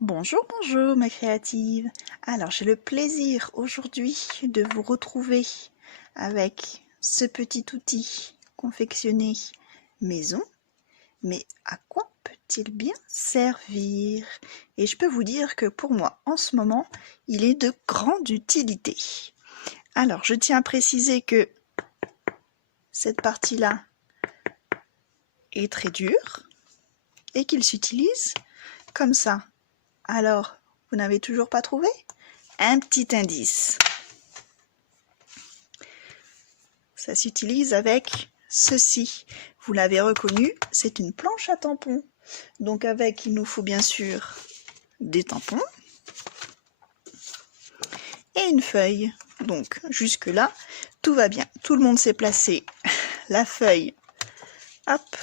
Bonjour, bonjour ma créative. Alors j'ai le plaisir aujourd'hui de vous retrouver avec ce petit outil confectionné maison. Mais à quoi peut-il bien servir? Et je peux vous dire que pour moi en ce moment il est de grande utilité. Alors je tiens à préciser que cette partie-là est très dure et qu'il s'utilise comme ça. Alors, vous n'avez toujours pas trouvé? Un petit indice. Ça s'utilise avec ceci. Vous l'avez reconnu, c'est une planche à tampons. Donc avec, il nous faut bien sûr des tampons et une feuille. Donc jusque là, tout va bien. Tout le monde s'est placé la feuille, hop,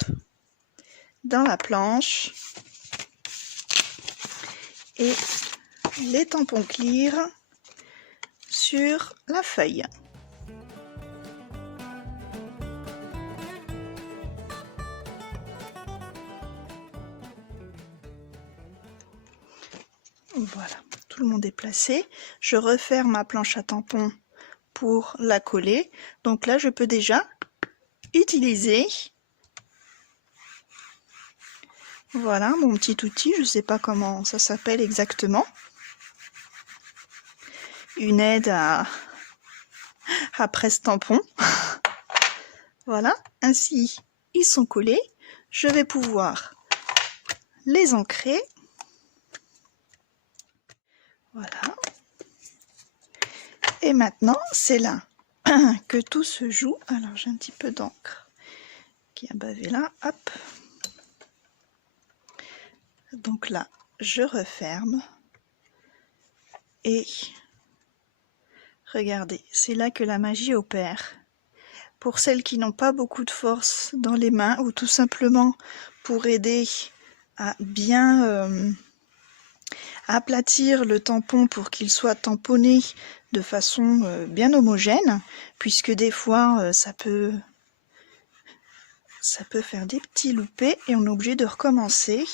dans la planche. Et les tampons clear sur la feuille. Voilà, tout le monde est placé. Je referme ma planche à tampons pour la coller. Donc là, je peux déjà utiliser, voilà, mon petit outil. Je ne sais pas comment ça s'appelle exactement. Une aide à presse-tampon. Voilà, ainsi ils sont collés. Je vais pouvoir les ancrer. Voilà. Et maintenant, c'est là que tout se joue. Alors, j'ai un petit peu d'encre qui a bavé là. Hop. Donc là, je referme. Et regardez, c'est là que la magie opère. Pour celles qui n'ont pas beaucoup de force dans les mains, ou tout simplement pour aider à bien aplatir le tampon pour qu'il soit tamponné de façon bien homogène, puisque des fois ça peut faire des petits loupés et on est obligé de recommencer.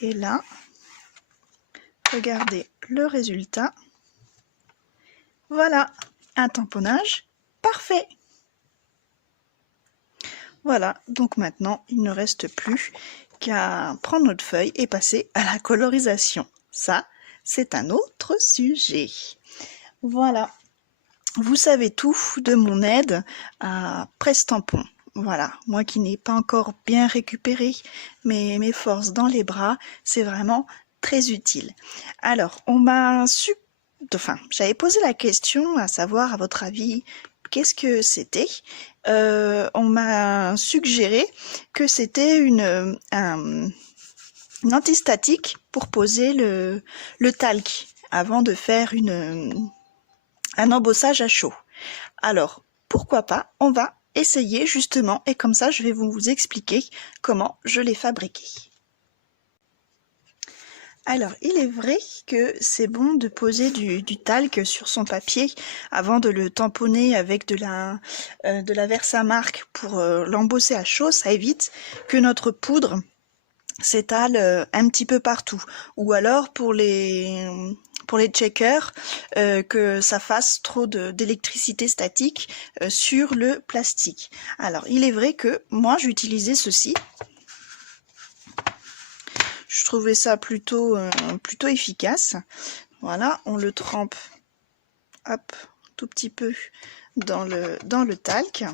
Et là, regardez le résultat. Voilà, un tamponnage parfait. Voilà, donc maintenant il ne reste plus qu'à prendre notre feuille et passer à la colorisation. Ça, c'est un autre sujet. Voilà, vous savez tout de mon aide à presse-tampon. Voilà, moi qui n'ai pas encore bien récupéré mes forces dans les bras, c'est vraiment très utile. Alors, j'avais posé la question à savoir, à votre avis, qu'est-ce que c'était? On m'a suggéré que c'était une antistatique pour poser le talc avant de faire un embossage à chaud. Alors, pourquoi pas, on va essayer justement, et comme ça je vais vous expliquer comment je l'ai fabriqué. Alors, il est vrai que c'est bon de poser du talc sur son papier avant de le tamponner avec de la Versamark pour l'embosser à chaud. Ça évite que notre poudre s'étale un petit peu partout. Ou alors pour les checkers, que ça fasse trop d'électricité statique sur le plastique. Alors, il est vrai que moi j'utilisais ceci. Je trouvais ça plutôt efficace. Voilà, on le trempe, hop, tout petit peu dans le talc.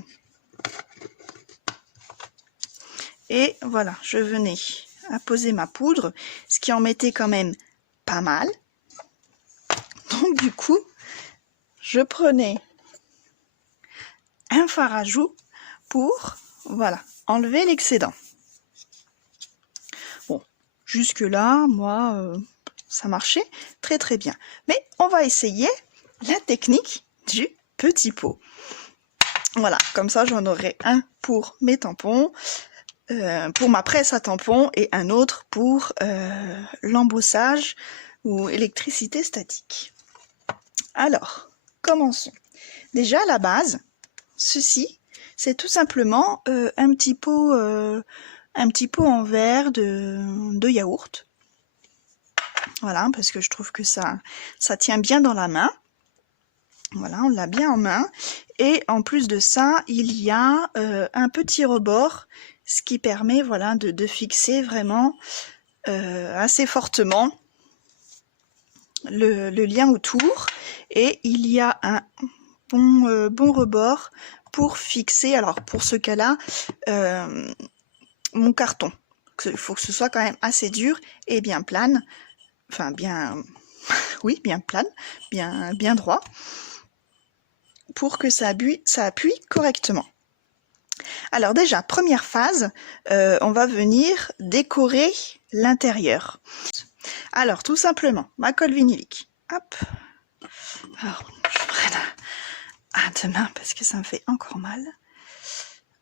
Et voilà, je venais à poser ma poudre, ce qui en mettait quand même pas mal. Donc du coup, je prenais un fard à joues pour, voilà, enlever l'excédent. Jusque là, moi, ça marchait très très bien. Mais on va essayer la technique du petit pot. Voilà, comme ça j'en aurai un pour mes tampons, pour ma presse à tampons, et un autre pour l'embossage ou électricité statique. Alors, commençons. Déjà à la base, ceci, C'est tout simplement un petit pot en verre de yaourt. Voilà, parce que je trouve que ça tient bien dans la main. Voilà, on l'a bien en main. Et en plus de ça, il y a un petit rebord, ce qui permet, voilà, de fixer vraiment assez fortement le lien autour. Et il y a un bon rebord pour fixer, alors pour ce cas-là, mon carton. Il faut que ce soit quand même assez dur et bien plane, enfin bien, oui, bien plane, bien droit, pour que ça appuie correctement. Alors déjà, première phase, on va venir décorer l'intérieur. Alors tout simplement, ma colle vinylique. Hop. Alors, je prenne à deux mains parce que ça me fait encore mal.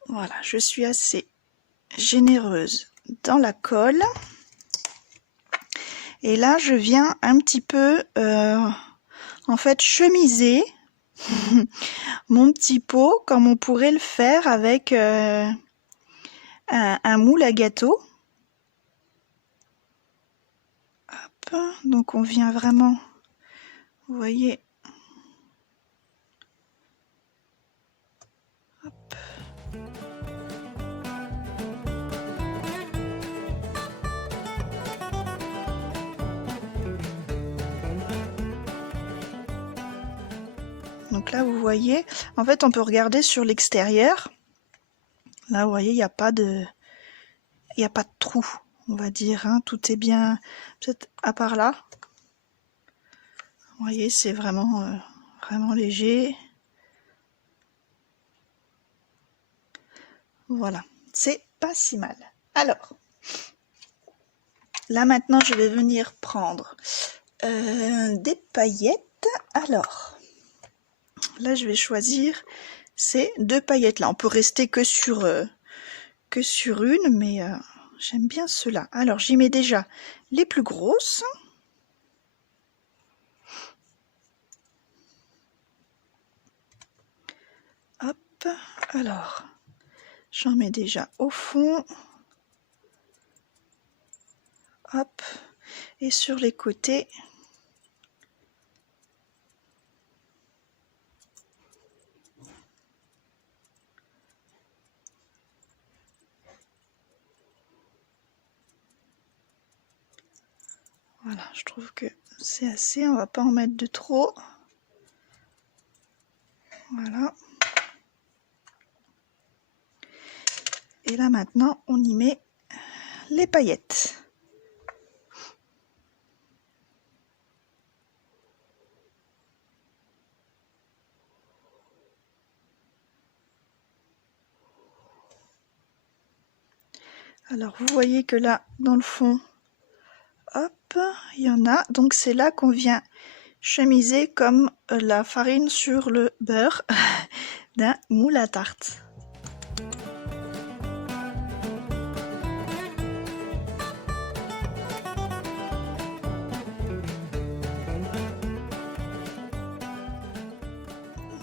Voilà, je suis assez généreuse dans la colle. Et là, je viens un petit peu, en fait, chemiser mon petit pot comme on pourrait le faire avec un moule à gâteau. Hop, donc on vient vraiment, vous voyez, hop. Donc là, vous voyez, en fait, on peut regarder sur l'extérieur. Là, vous voyez, il n'y a pas de trou, on va dire. Hein. Tout est bien, peut-être à part là. Vous voyez, c'est vraiment, vraiment léger. Voilà, c'est pas si mal. Alors, là maintenant, je vais venir prendre des paillettes. Alors, là, je vais choisir ces deux paillettes-là. On peut rester que sur une, mais j'aime bien ceux-là. Alors, j'y mets déjà les plus grosses. Hop, alors, j'en mets déjà au fond. Hop, et sur les côtés. Voilà, je trouve que c'est assez, on va pas en mettre de trop. Voilà. Et là maintenant, on y met les paillettes. Alors vous voyez que là, dans le fond, hop, il y en a. Donc c'est là qu'on vient chemiser comme la farine sur le beurre d'un moule à tarte.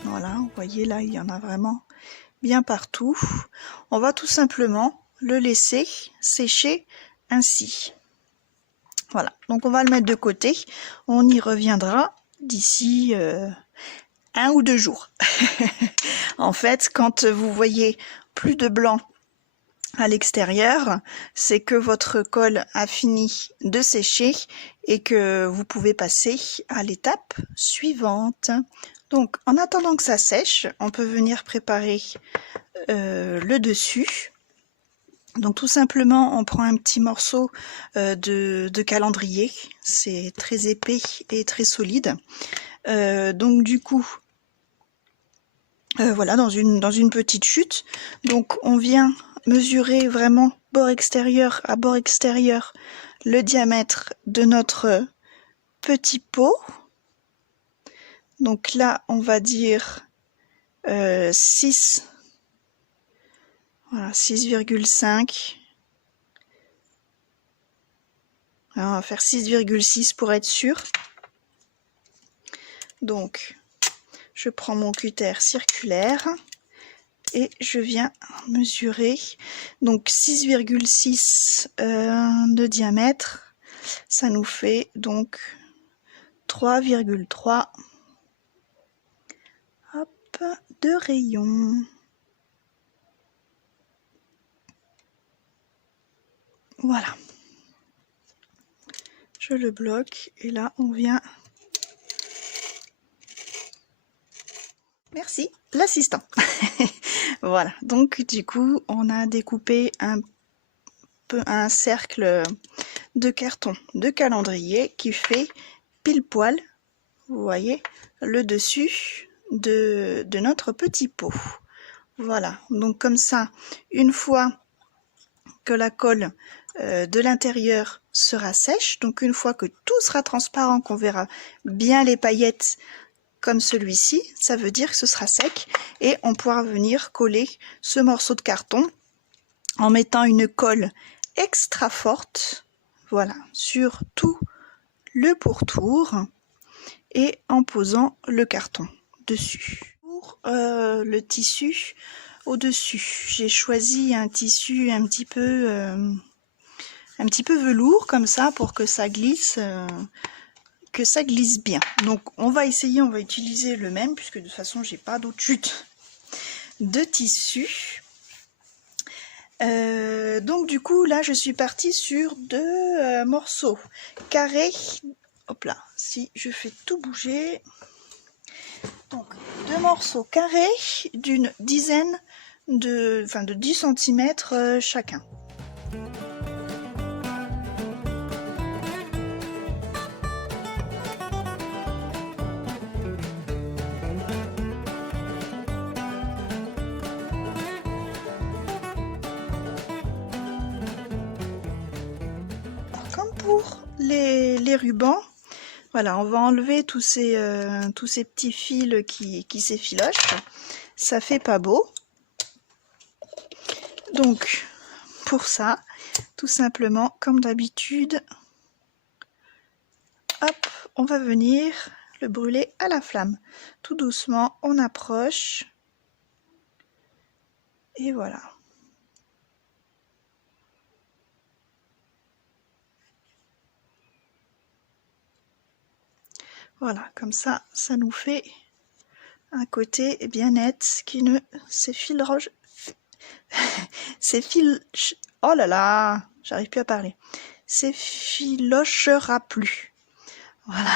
Voilà, vous voyez là, il y en a vraiment bien partout. On va tout simplement le laisser sécher ainsi. Voilà, donc on va le mettre de côté. On y reviendra d'ici 1 ou 2 jours. En fait, quand vous voyez plus de blanc à l'extérieur, c'est que votre colle a fini de sécher et que vous pouvez passer à l'étape suivante. Donc, en attendant que ça sèche, on peut venir préparer le dessus. Donc tout simplement, on prend un petit morceau de calendrier. C'est très épais et très solide. Donc du coup, voilà, dans une petite chute. Donc on vient mesurer vraiment bord extérieur à bord extérieur le diamètre de notre petit pot. Donc là, on va dire 6, voilà, 6,5. On va faire 6,6 pour être sûr. Donc, je prends mon cutter circulaire et je viens mesurer donc 6,6 de diamètre, ça nous fait donc 3,3 de rayon. Voilà, je le bloque et là on vient. Merci l'assistant. Voilà, donc du coup on a découpé un cercle de carton de calendrier qui fait pile poil, vous voyez, le dessus de notre petit pot. Voilà, donc comme ça, une fois que la colle de l'intérieur sera sèche, donc une fois que tout sera transparent, qu'on verra bien les paillettes comme celui-ci, ça veut dire que ce sera sec et on pourra venir coller ce morceau de carton en mettant une colle extra forte, voilà, sur tout le pourtour et en posant le carton dessus. Pour le tissu au-dessus, j'ai choisi un tissu un petit peu velours comme ça pour que ça glisse bien. Donc on va essayer, on va utiliser le même puisque de toute façon j'ai pas d'autre chute de tissu. Donc du coup là je suis partie sur deux morceaux carrés. Hop là, si je fais tout bouger. Donc deux morceaux carrés d'une dizaine de 10 cm chacun. Comme pour les rubans, voilà, on va enlever tous ces petits fils qui s'effilochent. Ça fait pas beau. Donc, pour ça, tout simplement, comme d'habitude, hop, on va venir le brûler à la flamme. Tout doucement, on approche. Et voilà. Voilà, comme ça, ça nous fait un côté bien net qui ne s'effiloche. Oh là là, j'arrive plus à parler. S'effilochera plus. Voilà.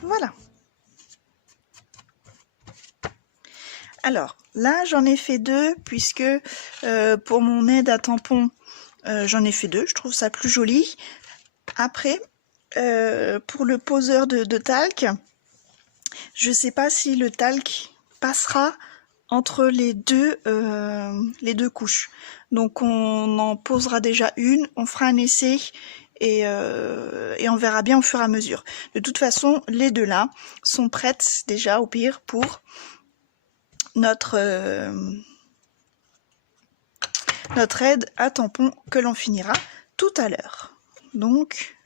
Voilà. Alors, là, j'en ai fait deux, puisque pour mon aide à tampon, j'en ai fait deux. Je trouve ça plus joli. Après, pour le poseur de talc, je ne sais pas si le talc passera entre les deux couches. Donc, on en posera déjà une, on fera un essai et on verra bien au fur et à mesure. De toute façon, les deux là sont prêtes déjà au pire pour notre aide à tampon que l'on finira tout à l'heure. Donc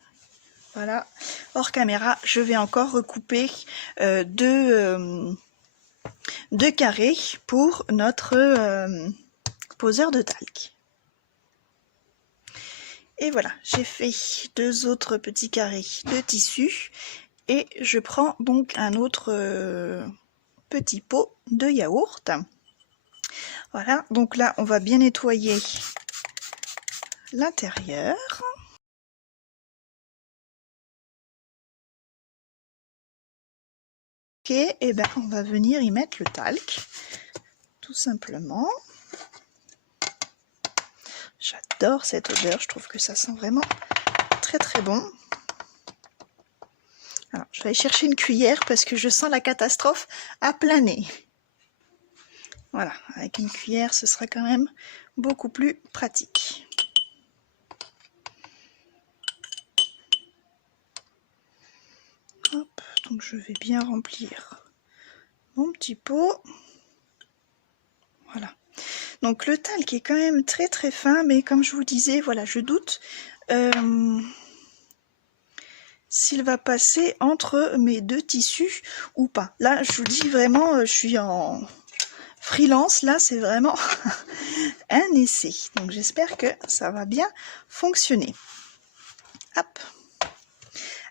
voilà, hors caméra, je vais encore recouper deux carrés pour notre poseur de talc. Et voilà, j'ai fait deux autres petits carrés de tissu et je prends donc un autre petit pot de yaourt. Voilà, donc là on va bien nettoyer l'intérieur. Ok, et ben on va venir y mettre le talc, tout simplement. J'adore cette odeur, je trouve que ça sent vraiment très très bon. Alors, je vais aller chercher une cuillère parce que je sens la catastrophe à plein nez. Voilà, avec une cuillère, ce sera quand même beaucoup plus pratique. Hop, donc je vais bien remplir mon petit pot. Donc le talc est quand même très très fin, mais comme je vous disais, voilà, je doute s'il va passer entre mes deux tissus ou pas. Là, je vous dis vraiment, je suis en freelance, là, c'est vraiment un essai. Donc j'espère que ça va bien fonctionner. Hop.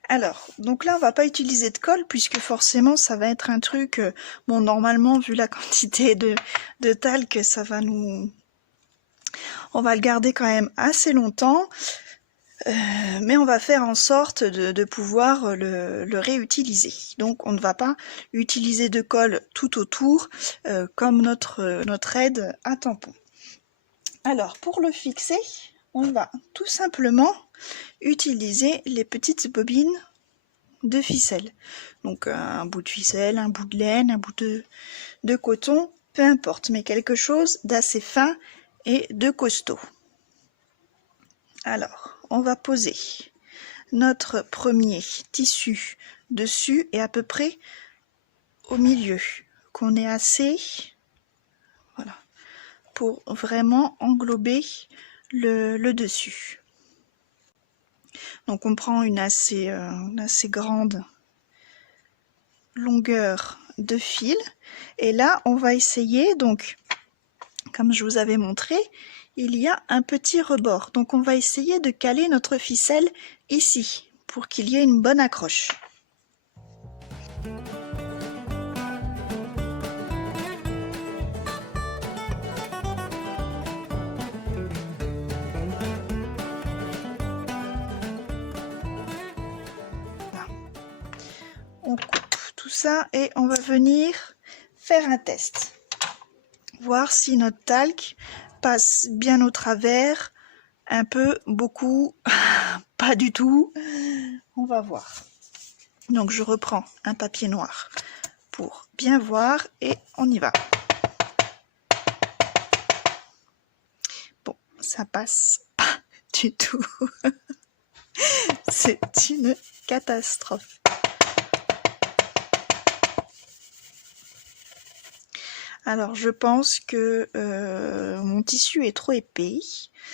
Alors, donc là, on va pas utiliser de colle, puisque forcément, ça va être un truc, bon, normalement, vu la quantité de talc, ça va nous... On va le garder quand même assez longtemps, mais on va faire en sorte de pouvoir le réutiliser. Donc, on ne va pas utiliser de colle tout autour, comme notre aide à tampon. Alors, pour le fixer, on va tout simplement utiliser les petites bobines de ficelle. Donc un bout de ficelle, un bout de laine, un bout de coton, peu importe, mais quelque chose d'assez fin et de costaud. Alors, on va poser notre premier tissu dessus et à peu près au milieu, qu'on ait assez, voilà, pour vraiment englober le dessus. Donc on prend une assez grande longueur de fil et là on va essayer, donc comme je vous avais montré, il y a un petit rebord, donc on va essayer de caler notre ficelle ici pour qu'il y ait une bonne accroche. Voilà. On coupe tout ça et on va venir faire un test, voir si notre talc passe bien au travers, un peu, beaucoup, pas du tout, on va voir. Donc je reprends un papier noir pour bien voir et on y va. Bon, ça passe pas du tout. C'est une catastrophe. Alors je pense que mon tissu est trop épais.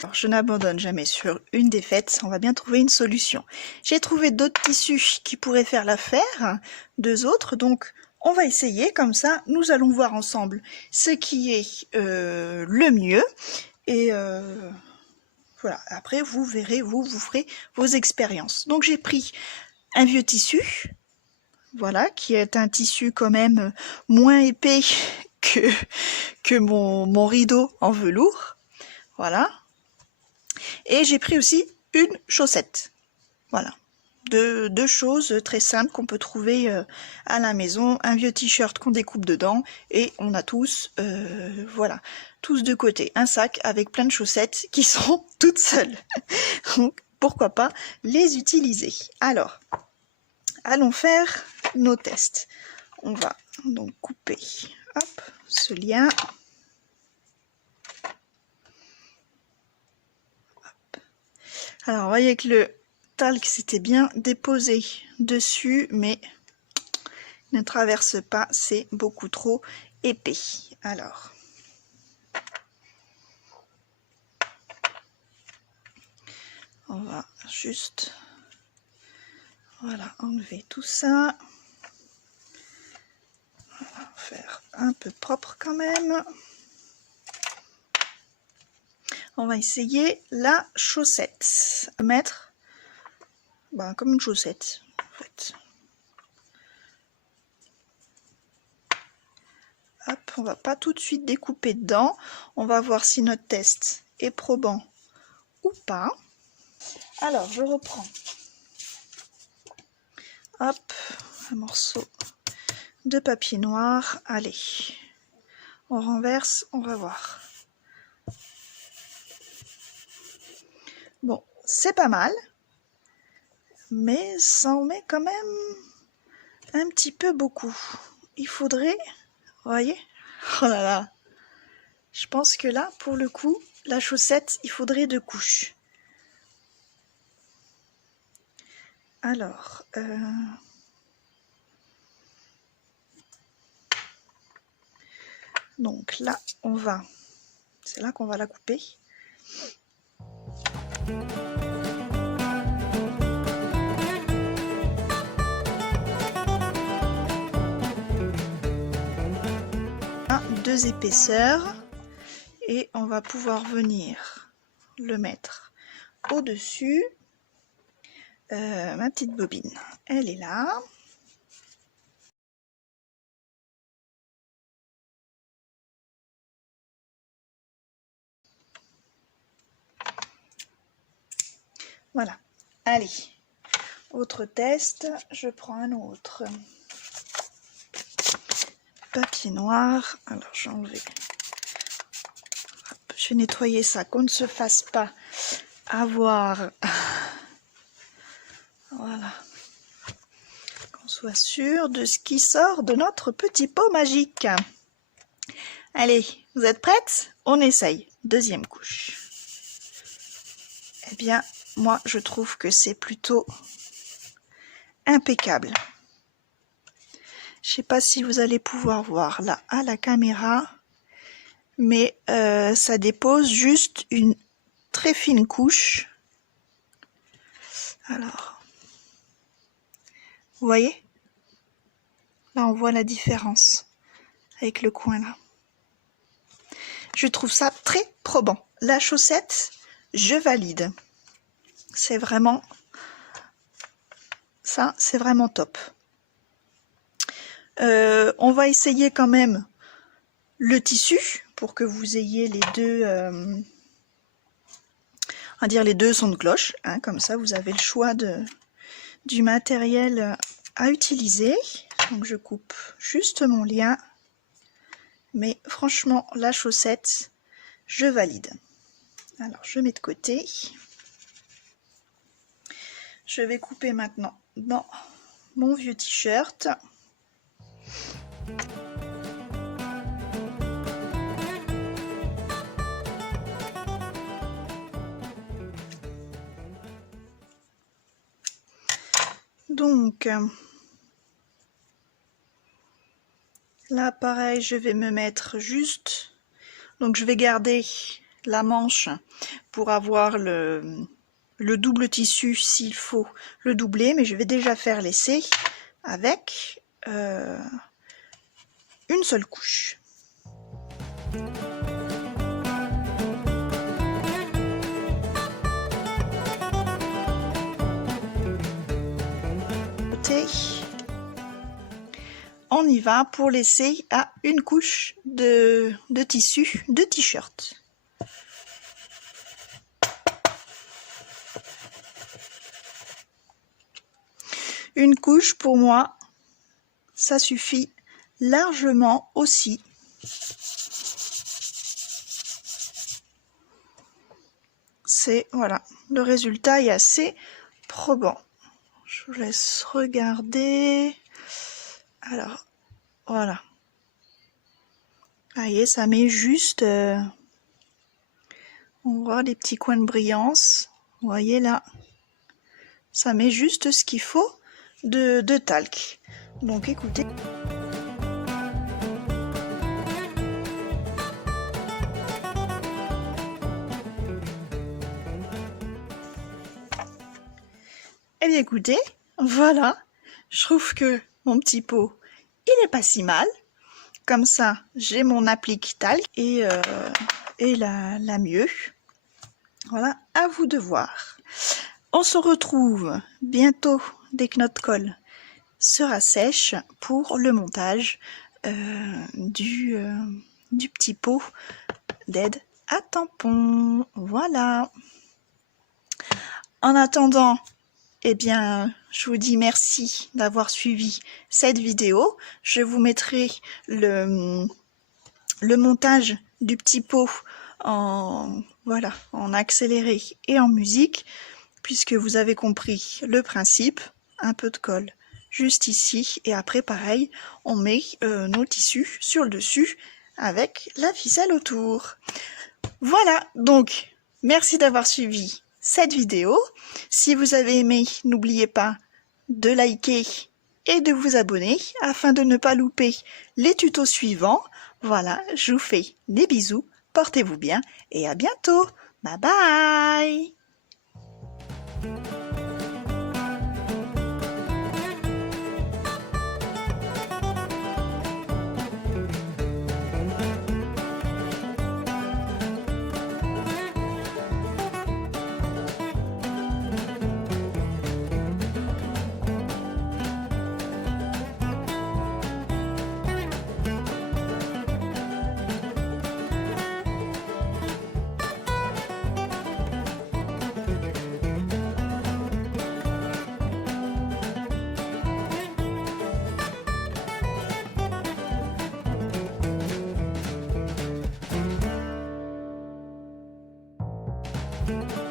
Alors, je n'abandonne jamais sur une défaite, on va bien trouver une solution. J'ai trouvé d'autres tissus qui pourraient faire l'affaire, deux autres, donc on va essayer, comme ça nous allons voir ensemble ce qui est le mieux. Et voilà, après vous verrez, vous ferez vos expériences. Donc j'ai pris un vieux tissu, voilà, qui est un tissu quand même moins épais que mon rideau en velours, voilà. Et j'ai pris aussi une chaussette, voilà. Deux choses très simples qu'on peut trouver à la maison, un vieux t-shirt qu'on découpe dedans, et on a tous, voilà, tous de côté, un sac avec plein de chaussettes qui sont toutes seules. Donc pourquoi pas les utiliser. Alors, allons faire nos tests. On va donc couper, hop, ce lien. Hop. Alors, vous voyez que le talc s'était bien déposé dessus, mais ne traverse pas, c'est beaucoup trop épais. Alors, on va juste, voilà, enlever tout ça. On va faire un peu propre quand même. On va essayer la chaussette. Mettre comme une chaussette, en fait. Hop, on va pas tout de suite découper dedans. On va voir si notre test est probant ou pas. Alors, je reprends. Hop, un morceau de papier noir. Allez, on renverse, on va voir. Bon, c'est pas mal, mais ça en met quand même un petit peu beaucoup. Il faudrait, vous voyez, oh là là, je pense que là, pour le coup, la chaussette, il faudrait 2 couches. Alors, donc là, on va C'est là qu'on va la couper. Deux épaisseurs et on va pouvoir venir le mettre au-dessus. Ma petite bobine, elle est là. Voilà. Allez, autre test, je prends un autre papier noir. Alors j'ai enlevé. Je vais nettoyer ça, qu'on ne se fasse pas avoir. Voilà. Qu'on soit sûr de ce qui sort de notre petit pot magique. Allez, vous êtes prêtes? On essaye. Deuxième couche. Eh bien, moi, je trouve que c'est plutôt impeccable. Je ne sais pas si vous allez pouvoir voir là à la caméra, mais ça dépose juste une très fine couche. Alors, vous voyez? Là, on voit la différence avec le coin là. Je trouve ça très probant. La chaussette, je valide. C'est vraiment... ça, c'est vraiment top. On va essayer quand même le tissu pour que vous ayez les deux, on va dire les deux sons de cloche, hein, comme ça vous avez le choix du matériel à utiliser. Donc je coupe juste mon lien, mais franchement la chaussette, je valide. Alors je mets de côté. Je vais couper maintenant dans mon vieux t-shirt. Donc, là, pareil, je vais me mettre juste... Donc, je vais garder la manche pour avoir le double tissu s'il faut le doubler. Mais je vais déjà faire l'essai avec une seule couche. On y va pour laisser à une couche de tissu de t-shirt. Une couche pour moi, ça suffit largement aussi. C'est, voilà, le résultat est assez probant. Je vous laisse regarder. Alors, voilà. Vous voyez, ça met juste... on voit les petits coins de brillance. Vous voyez là. Ça met juste ce qu'il faut de talc. Donc écoutez... Eh bien écoutez, voilà, je trouve que mon petit pot, il n'est pas si mal. Comme ça, j'ai mon applique talc et la mieux. Voilà, à vous de voir. On se retrouve bientôt dès que notre colle sera sèche pour le montage du petit pot d'aide à tampon. Voilà. En attendant, eh bien, je vous dis merci d'avoir suivi cette vidéo. Je vous mettrai le montage du petit pot en accéléré et en musique, puisque vous avez compris le principe. Un peu de colle juste ici, et après pareil, on met nos tissus sur le dessus avec la ficelle autour. Voilà, donc merci d'avoir suivi cette vidéo. Si vous avez aimé, n'oubliez pas de liker et de vous abonner afin de ne pas louper les tutos suivants. Voilà, je vous fais des bisous. Portez-vous bien et à bientôt. Bye bye. Thank you.